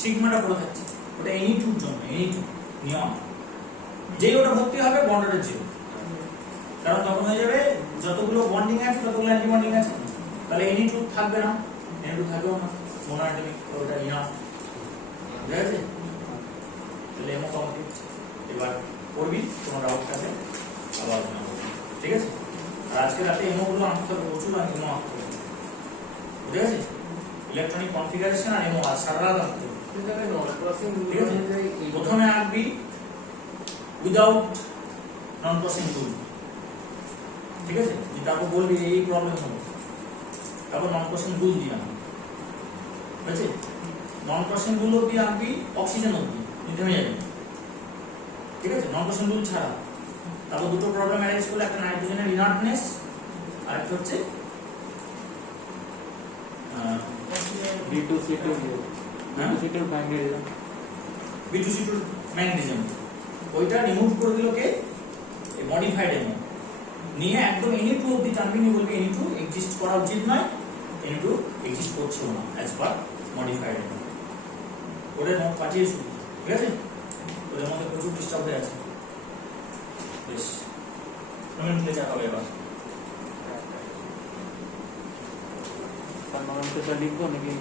সিগমাটা পড়ে থাকছে, ওটা Ni2 এর জন্য, Ni2 নিয়ম। যেই ওটা ভর্তি হবে বন্ডের জিরো, কারণ তখন হয়ে যাবে যতগুলো বন্ডিং আছে ততগুলো অ্যান্টি বন্ডিং আছে, তাহলে Ni2 থাকবে না, Ni2 থাকবেও না, মোনোঅ্যাটমিক ওটা ইনাফ। ঠিক আছে? তাহলে এমো কমপ্লিট। এবার করবি, কোনো ডাউট থাকলে আবার আলোচনা করবি। ঠিক আছে? আর আজকে রাতে এমোগুলো আনতে হবে, প্রচুর এমো আনতে হবে। ঠিক আছে? ইলেকট্রনিক কনফিগারেশন আর এমো আর সারা রাত আনতে হবে। ঠিক আছে? প্রথমে আঁকবি উইদাউট নন ক্রসিং রুল। ঠিক আছে? তারপর বলবি এই প্রবলেম হলো, তারপর নন ক্রসিং রুল দিয়ে আনবি। ঠিক আছে? নন ক্রসিং রুল অব্দি আঁকবি, অক্সিজেন অব্দি থেমে যাবে। ঠিক আছে? নন ক্রসিং রুল ছাড়া। তারপর দুটো প্রবলেম অ্যারেঞ্জ করলে, একটা নাইট্রোজেনের ইনার্টনেস আর একটা হচ্ছে B2C2 ম্যাগনেটিজম। B2C2 ম্যাগনেটিজম, ওইটা রিমুভ করে দিল কে? এই মডিফাইড এমো নিয়ে একদম Ni2 অব্দি টানবি, নিয়ে বলবি Ni2 এক্সিস্ট করা উচিত নয়, Ni2 এক্সিস্ট করছেও না অ্যাজ পার মডিফাইড এমো। ওদের নোট পাঠিয়ে শুরু। ঠিক আছে? ওদের মধ্যে প্রচুর ডিস্টার্ব হয়ে আছে। বেশ, নোমেনক্লেচার হবে এবার। নোমেনক্লেচার লিখবো নাকি?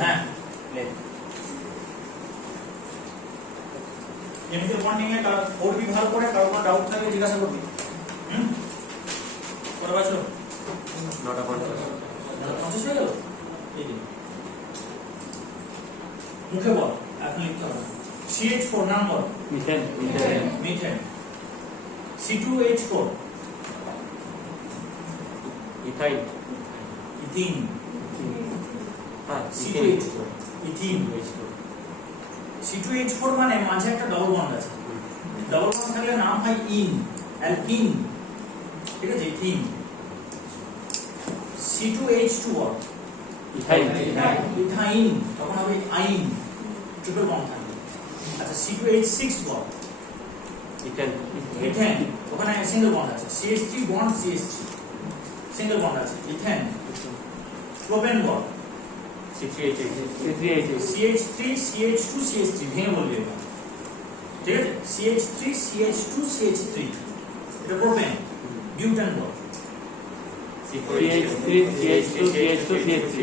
হ্যাঁ, কেমিক্যাল বন্ডিং এ পড়বি ভালো করে, কারো কোনো ডাউট থাকলে জিজ্ঞাসা করবি। কটা বাজলো? 9:50 50 হয়ে গেল? এই যে মুখে বল, এখন লিখতে হবে না। CH4 number methane methane C2H4 ethyne ethene হ্যাঁ C2H4 ইথিন C2H4 মানে মাঝে একটা ডবল বন্ড আছে ডবল বন্ড থাকলে নাম হয় ইন অ্যালকিন ঠিক আছে ইথিন C2H2 বল ইথাইন ইথাইন তখন হবে আইন ট্রিপল বন্ড থাকবে আচ্ছা C2H6 বল ইথেন ইথেন ওখানে সিঙ্গেল বন্ড আছে CH3 bond CH3 single bond আছে ইথেন প্রোপেন বল C3H8 CH3 CH2 CH3 ভেঙে বলবি এটা ঠিক আছে CH3 CH2 CH3 এটা প্রোপেন বিউটেন বল CH3 CH2 CH2 CH3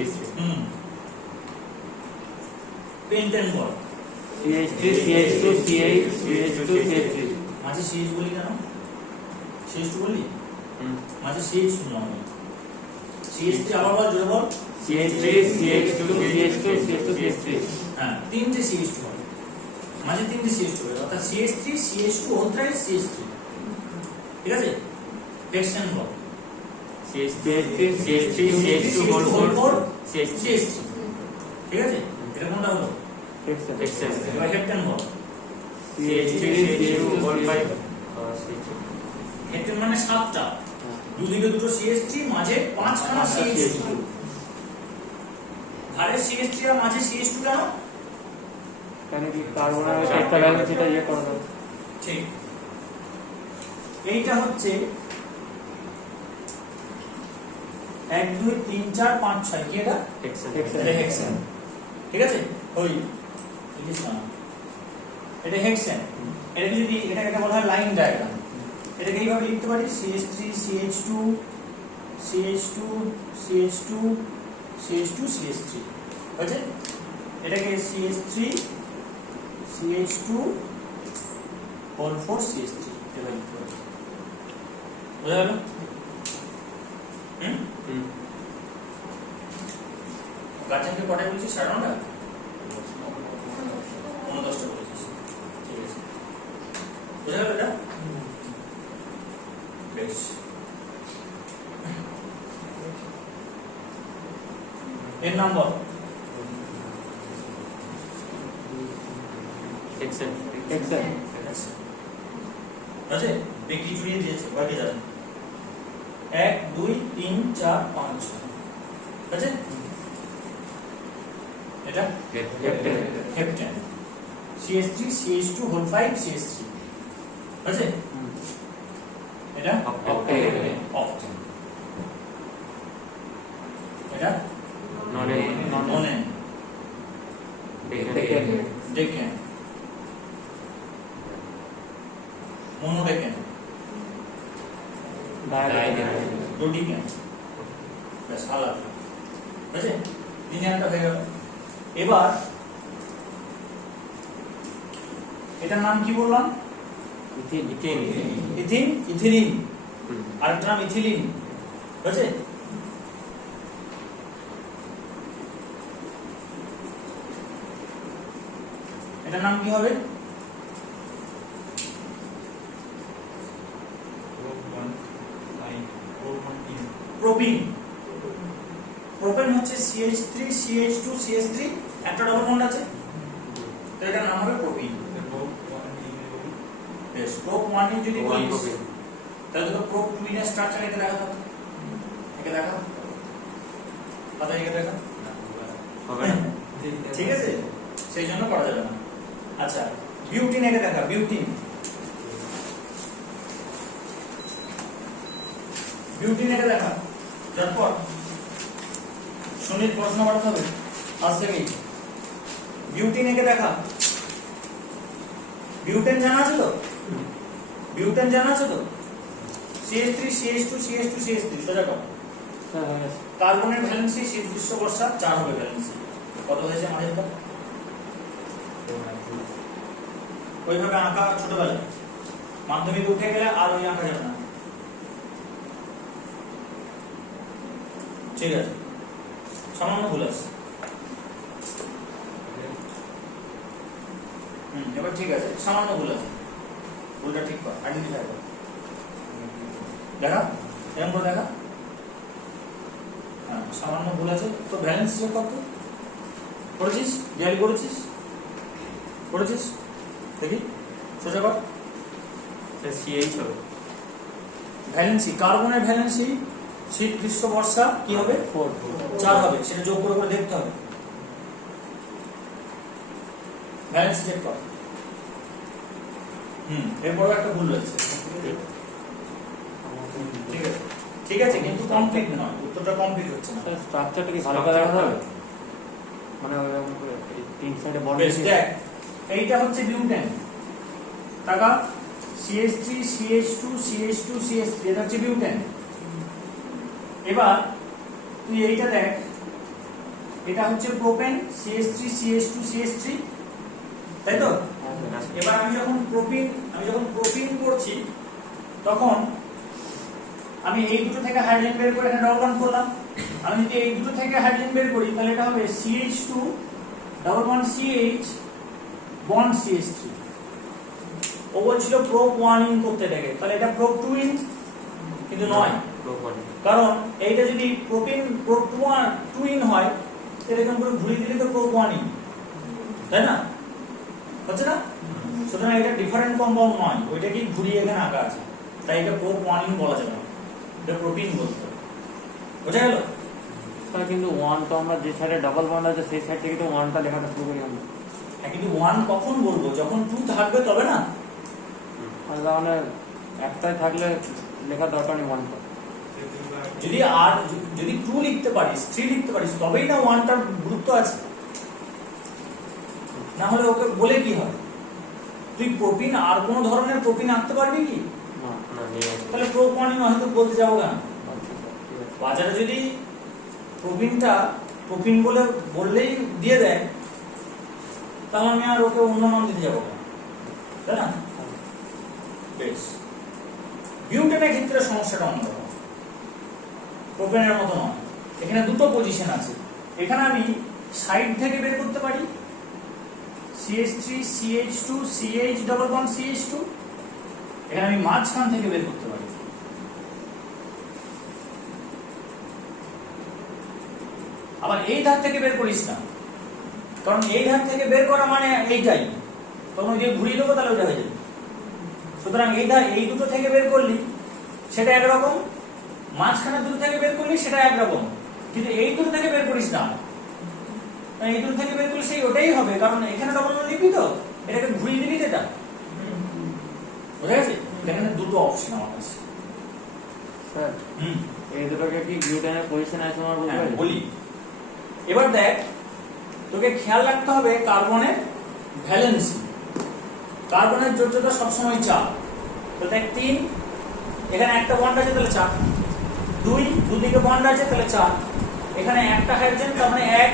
pentane বল CH3 CH2 CH2 CH3 মাঝে CH বলি কেন CH2 বলি হুম মাঝে CH শুনলাম আমি CH3 আবার বল জোরে বল CH3 CH2 CH2 CH2 CH3 হ্যাঁ তিনটে CH2 হবে মাঝে তিনটে CH2 হবে অর্থাৎ CH3 CH2 whole thrice CH3 ঠিক আছে হেক্সেন বল CH3 CH2 whole 4 CH3 ঠিক আছে এটা কোনটা হলো হেক্সেন হেক্সেন এবার হেপ্টেন বল CH3 CH2 whole 5 CH3 heptane মানে 7টা দুদিকে দুটো CH3 মাঝে 5খানা CH2 ধারে CH3 আর মাঝে CH2 কেন কেন কি কার্বনের একটা ব্যালেন্স এটা ইয়ে করা যাবে ঠিক এইটা হচ্ছে 1 2 3 4 5 6 কি এটা হেক্সেন এটা হেক্সেন ঠিক আছে ওই লিখিস না এটা হেক্সেন এটা যদি এটা বলা হয় লাইন ডায়াগ্রাম এটাকে এইভাবে লিখতে পারি CH3 CH2 CH2 CH2 CH2 CH3 বুঝছেন এটাকে CH3 CH2 হোল 4 CH3 এভাবে লিখতে পারি বুঝা গেল হুম গার্জেনকে কটায় বলছিস 9:30 10টা বলছিস ঠিক আছে বুঝা গেল এটা বেশ এর নাম্বার হেক্সেন হেক্সেন আছে দেখি জুড়িয়ে দিয়েছে বাকি যাবে 1 2 3 4 5 আছে এটা heptane heptane CH3 CH2 whole 5 CH3 আছে এটা অক্টেন অক্টেন এটা ননে ননেন ডেকেন ডেকেন মোনোডেকেন ডায়াডেন ডোডিকেন ব্যাস আলাদা বুঝলে লিনিয়ারটা হয়ে গেল এবার এটার নাম কি বললাম ইথিন ইথিন ইথিন ইথিলিন আরেকটা নাম ইথিলিন বুঝলে এটার নাম কি হবে প্রোপিন প্রোপেন হচ্ছে CH3 CH2 CH3 একটা ডবল বন্ড আছে তো এটার নাম হবে প্রোপিন বেশ প্রোপ 1 যদি বলিস তাহলে তো প্রোপ 2 এর স্ট্রাকচার একে দেখা হতো একে দেখা কথা একে দেখা হবে না ঠিক আছে সেই জন্য করা যাবে না আচ্ছা বিউটিন একে দেখা বিউটিন বিউটিন একে দেখা তারপর সুনীল প্রশ্ন করতে হবে আজ থেকে বিউটিন একে দেখা বিউটেন জানা আছে তো বিউটেন জানা আছে তো CH3 CH2 CH2 CH3 সোজা কর কার্বনের ভ্যালেন্সি শীর্ষ বর্ষা 4 হবে ভ্যালেন্সি কত হয়েছে মাঝেরটা ওইভাবে আঁকা ছোটবেলায় মাধ্যমিকে উঠে গেলে আর ওই আঁকা যাবে না ঠিক আছে সামান্য ভুল আছে এবার ঠিক আছে, সামান্য ভুল আছে, ভুলটা ঠিক কর, আইডেন্টিফাই কর, দেখা এরকম করে দেখা। হ্যাঁ, সামান্য ভুল আছে তো ব্যালেন্স চেক কর তো। করেছিস? ডিআইডি করেছিস? করেছিস? দেখি সোজা কর। সিএইচ হবে ভ্যালেন্সি, কার্বনের ভ্যালেন্সি শীত গ্রীষ্ম বর্ষা কি হবে? 4 হবে, সেটা যোগ করে করে দেখতে হবে। ব্যালেন্স চেক কর। এরপরে একটা ভুল রয়েছে। ঠিক আছে, ঠিক আছে, কিন্তু কমপ্লিট নয়, উত্তরটা কমপ্লিট হচ্ছে না। স্ট্রাকচারটা কি ভালো করে দেখা হবে? মানে ওরকম করে এই তিন সাইডে বন্ড বেশ, দেখ এইটা হচ্ছে বিউটেন, টাকা CH3 CH2 CH2 CH3, এটা হচ্ছে বিউটেন। এবার তুই এইটা দেখ, এটা হচ্ছে প্রোপেন CH3 CH2 CH3, তাই তো? এবার আমি যখন প্রোপিন করছি তখন আমি এই দুটো থেকে হাইড্রোজেন বের করে এখানে ডবল বন্ড করলাম। আমি যদি এই দুটো থেকে হাইড্রোজেন বের করি তাহলে এটা হবে CH2 double bond CH bond CH3। ও বলছিল প্রোপ 1 ইন করতে থাকে, তাহলে এটা প্রোপ 2 ইন কিন্তু নয়, কারণ এইটা যদি প্রোপ 2 ইন হয় তাহলে এরকম করে ঘুরিয়ে দিলে তো প্রোপ 1 ইন, তাই না? হচ্ছে না? সুতরাং এটা ডিফারেন্ট কম্পাউন্ড নয়, ওইটাকেই ঘুরিয়ে এখানে আঁকা আছে, তাই এটা প্রোপ 1 ইন বলা যাবে না, এটা প্রোপিন বলতে হবে। বোঝা গেল? স্যার কিন্তু 1 তো আমরা যে সাইডে ডাবল বন্ড আছে সেই সাইড থেকে তো 1টা লেখাটা শুরু করি আমরা। হ্যাঁ, কিন্তু 1 কখন বলবো? যখন 2 থাকবে তবে না। আর তাহলে একটাই থাকলে লেখা দরকার নেই 1টা। যদি 2 লিখতে পারিস 3 লিখতে পারিস তবেই না 1টার গুরুত্ব আছে, না হলে ওকে বলে কি হয়? তুই প্রোপিন আর কোন ধরনের প্রোপিন আনতে পারবি কি? না না নিয়ে আসবে তাহলে প্রোপ 1 ইন হয়তো বলতে যাবো কেন? আচ্ছা স্যার, ঠিক আছে। বাজারে যদি প্রোপিনটা প্রোপিন বলে বললেই দিয়ে দেয় তাহলে আমি আর ওকে অন্য নাম দিতে যাবো কেন, তাই না? বেশ, বিউটেনের ক্ষেত্রে সমস্যাটা অন্যরকম, প্রোপেনের মতো নয়। এখানে দুটো পজিশন আছে, এখানে আমি সাইড থেকে বের করতে পারি CH3 CH2 CH double bond CH2, এখানে আমি মাঝখান থেকে বের করতে পারি। আবার এই ধার থেকে বের করিস না, কারণ এই ধার থেকে বের করা মানে এইটাই, তখন ওই যে ঘুরিয়ে দেবো তাহলে ওটা হয়ে যাবে। সুতরাং এই দুটো থেকে বের করলি সেটা একরকম, মাঝখানে দুটো থেকে বের করলি সেটা একরকম, কিন্তু এই দুটো থেকে বের করিস না, এই দুটো থেকে বের করলে সেই ওটাই হবে, কারণ এখানে ডবল বন্ড লিখবি তো, এটাকে ঘুরিয়ে দিবি এটা। বুঝা গেছে? এখানে দুটো অপশন আমার কাছে। স্যার এই দুটোকে কি বিউটেনের পজিশন আছে আমরা বলতে পারি? বলি, এবার দেখ তোকে খেয়াল রাখতে হবে কার্বনের ভ্যালেন্সি। কার্বনের যোজ্যতা সবসময় 4, তো দেখ 3, এখানে একটা বন্ড আছে তাহলে 4, 2 দুদিকে বন্ড আছে তাহলে 4, এখানে একটা হাইড্রোজেন তার মানে 1,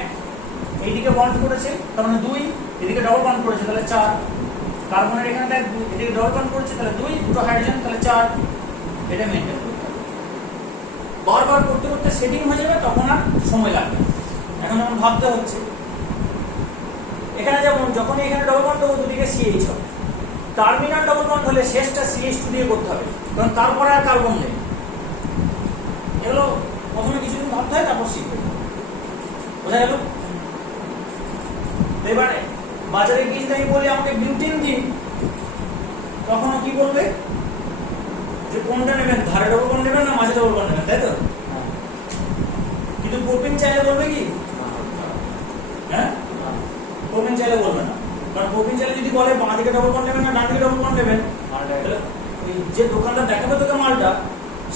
এইদিকে বন্ড করেছে তার মানে 2, এদিকে ডবল বন্ড করেছে তাহলে 4, কার্বনের এখানে দেখ এদিকে ডবল বন্ড করেছে তাহলে 2, দুটো হাইড্রোজেন তাহলে 4, এটা মেইনটেইন করতে হবে। বারবার করতে করতে সেটিং হয়ে যাবে, তখন আর সময় লাগবে না। এখন যেমন ভাবতে হচ্ছে, এখানে যেমন যখন এখানে ডবল বন্ড দেবো দুদিকে CH হবে, টার্মিনাল ডবল বন্ড হলে শেষটা CH2 দিয়ে করতে হবে, কারণ তারপরে আর কার্বন নেই। এগুলো প্রথমে কিছুদিন ভাবতে হয়, তারপর শিখবে। বোঝা গেল? এবারে বাজারে গিয়ে যদি আমি বলি আমাকে বিউটিন দিন, তখনও কি বলবে যে কোনটা নেবেন, ধারে ডবল বন্ড নেবেন না মাঝে ডবল বন্ড নেবেন, তাই তো? কিন্তু প্রোপিন চাইলে বলবে কি? হ্যাঁ, প্রোপিন চাইলে বলবে না, কারণ প্রোপিন চাইলে যদি বলে বাঁ দিকে ডবল বন্ড নেবেন না ডান দিকে ডবল বন্ড নেবেন, এই যে দোকানদার দেখাবে তোকে মালটা,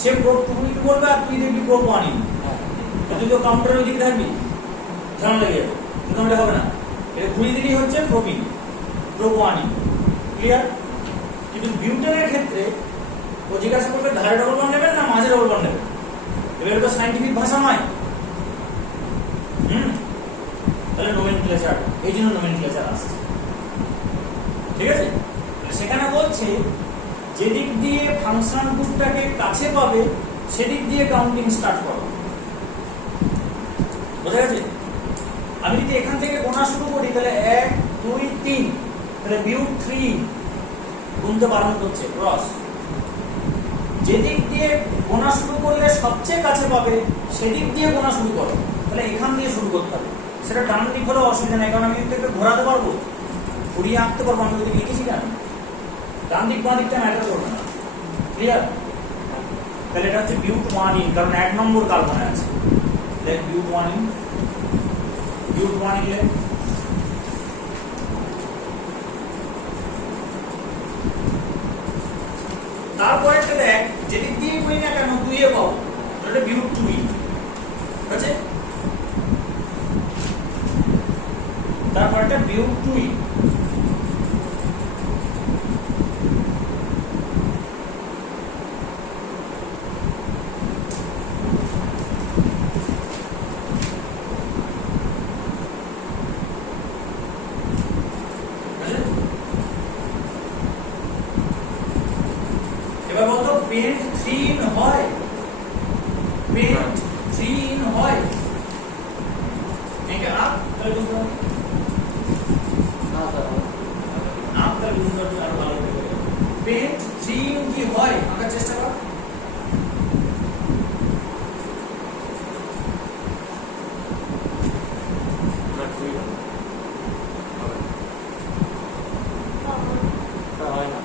সে প্রোপ 2 বলবে আর তুই দেখবি প্রোপ 1 ইন, তুই তো কাউন্টারের ওইদিকে থাকবি, ঝামেলা লেগে যাবে, কিন্তু এটা হবে না, এটা ঘুরিয়ে দিলেই হচ্ছে প্রোপিন, প্রোপ 1 ইন। ক্লিয়ার? কিন্তু বিউটেনের ক্ষেত্রে ও জিজ্ঞাসা করবে ধারে ডবল বন্ড নেবেন না মাঝে ডবল বন্ড নেবেন, এবার তো সায়েন্টিফিক ভাষা নয়। তাহলে নোমেনক্লেচার, এই জন্য নোমেনক্লেচার আসছে। ঠিক আছে? সেখানে বলছে যেদিক দিয়ে ফাংশন গ্রুপটাকে কাছে পাবে সেদিক দিয়ে কাউন্টিং স্টার্ট করো। বোঝা গেছে? আমি যদি এখান থেকে গোনা শুরু করি তাহলে 1 2 3, তাহলে বিউট 3 গুনতে বারণ করছে ক্রস। যেদিক দিয়ে গোনা শুরু করলে সবচেয়ে কাছে পাবে সেদিক দিয়ে গোনা শুরু করো, তাহলে এখান দিয়ে শুরু করতে হবে। সেটা ডান দিক হলেও অসুবিধা নেই, কারণ আমি কিন্তু একটু ঘোরাতে পারবো, ঘুরিয়ে আঁকতে পারবো। আমি যদি লিখেছি কেন ডান দিক বাঁ দিকটা ম্যাটার করবে না। ক্লিয়ার? তাহলে এটা হচ্ছে বিউট 1 ইন, কারণ 1 নম্বর কার্বনে আছে। দেখ বিউট 1 ইন, বিউট 1 ইন। তারপরে দেখ যেদিক দিয়ে করি না কেন 2 এ পাবো, তাহলে বিউট 2 ইন। ঠিক আছে? তারপর একটা বিউট 2 ইন। এবার বলতো পেন্ট 3 ইন হয়? পেন্ট 3 ইন হয়? একে আপ তাহলে বুঝতে পারবে, না স্যার আপ তাহলে বুঝতে পারবে আরো ভালো করে। পেন্ট 3 ইন কি হয় আঁকার চেষ্টা কর। না 2 হবে হয় না।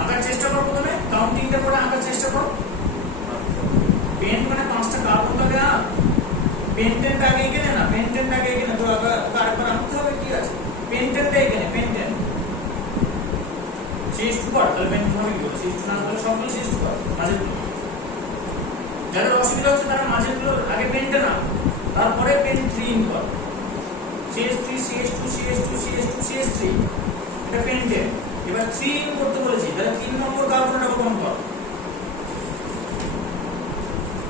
আঁকার চেষ্টা কর, প্রথমে কাউন্টিংটা করে আঁকার চেষ্টা কর। পেন্ট মানে 5টা কার্বন লাগে না, পেন্টেনটা আগে এখানে না, পেন্টেনটা আগে এখানে, তো আরেকবার আনতে হবে। কি আছে পেন্টেনটা এখানে, পেন্টেন শেষ কর, তাহলে পেন্টেন হবে কি করে? শেষ না তাহলে সবগুলো শেষ কর, মাঝেরগুলো। যাদের অসুবিধা হচ্ছে তারা মাঝেরগুলো আগে পেন্টেন না, তারপরে পেন 3 ইন কর। CH3 CH2 CH2 CH2 CH3, এটা পেন্টেন। এবার 3 ইন করতে বলেছি, তাহলে 3 নম্বর কার্বনটা বন্ধ কর।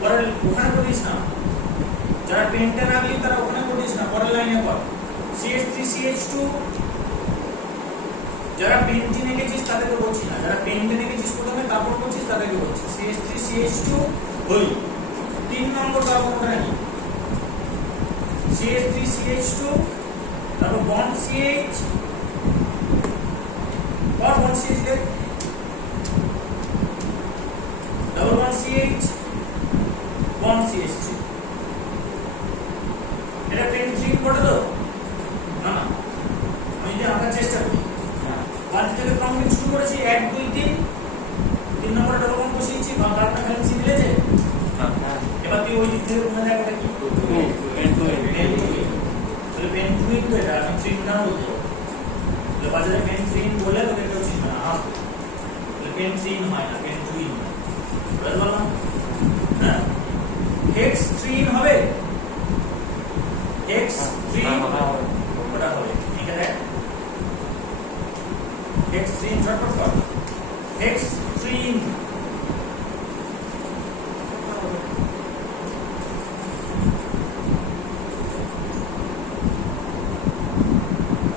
পরে ওখানে করিস না, যারা পেন্টেন আগলি তারা ওখানে করিস না, পরের লাইনে কর। CH3 CH2, যারা পেন্টিন এঁকেছিস তাদেরকে বলছি না, যারা পেন্টেন এঁকেছিস প্রথমে তারপর বলছিস তাদেরকে বলছি। CH3 CH2 হই 3 নম্বর কার্বনটা নি, CH3 CH2, তারপর বন্ড CH, और वन CH देख, double one CH, one CH3, এটা পেন 3 করে দাও না না, আমি যে আঁকার চেষ্টা করি। বাদ থেকে কাউন্টিং শুরু করেছি 1 2 3, 3 নম্বরে ডবল বন্ড বসিয়েছি, বা কার্বন ভ্যালেন্সি মিলেছে। হ্যাঁ এবার তুই ওই দিক থেকে কোন জায়গাটা কি পেন টু পেন 2, তাহলে পেন 2 তো এটা আমি 3 না বলতে হবে। তাহলে বাজারে পেন 3 বলে তোকে কেউ চিনবে না, আসবে। তাহলে পেন 3 হয় না, পেন 2 হয়। বুঝতে পারলাম? হ্যাঁ, হেক্স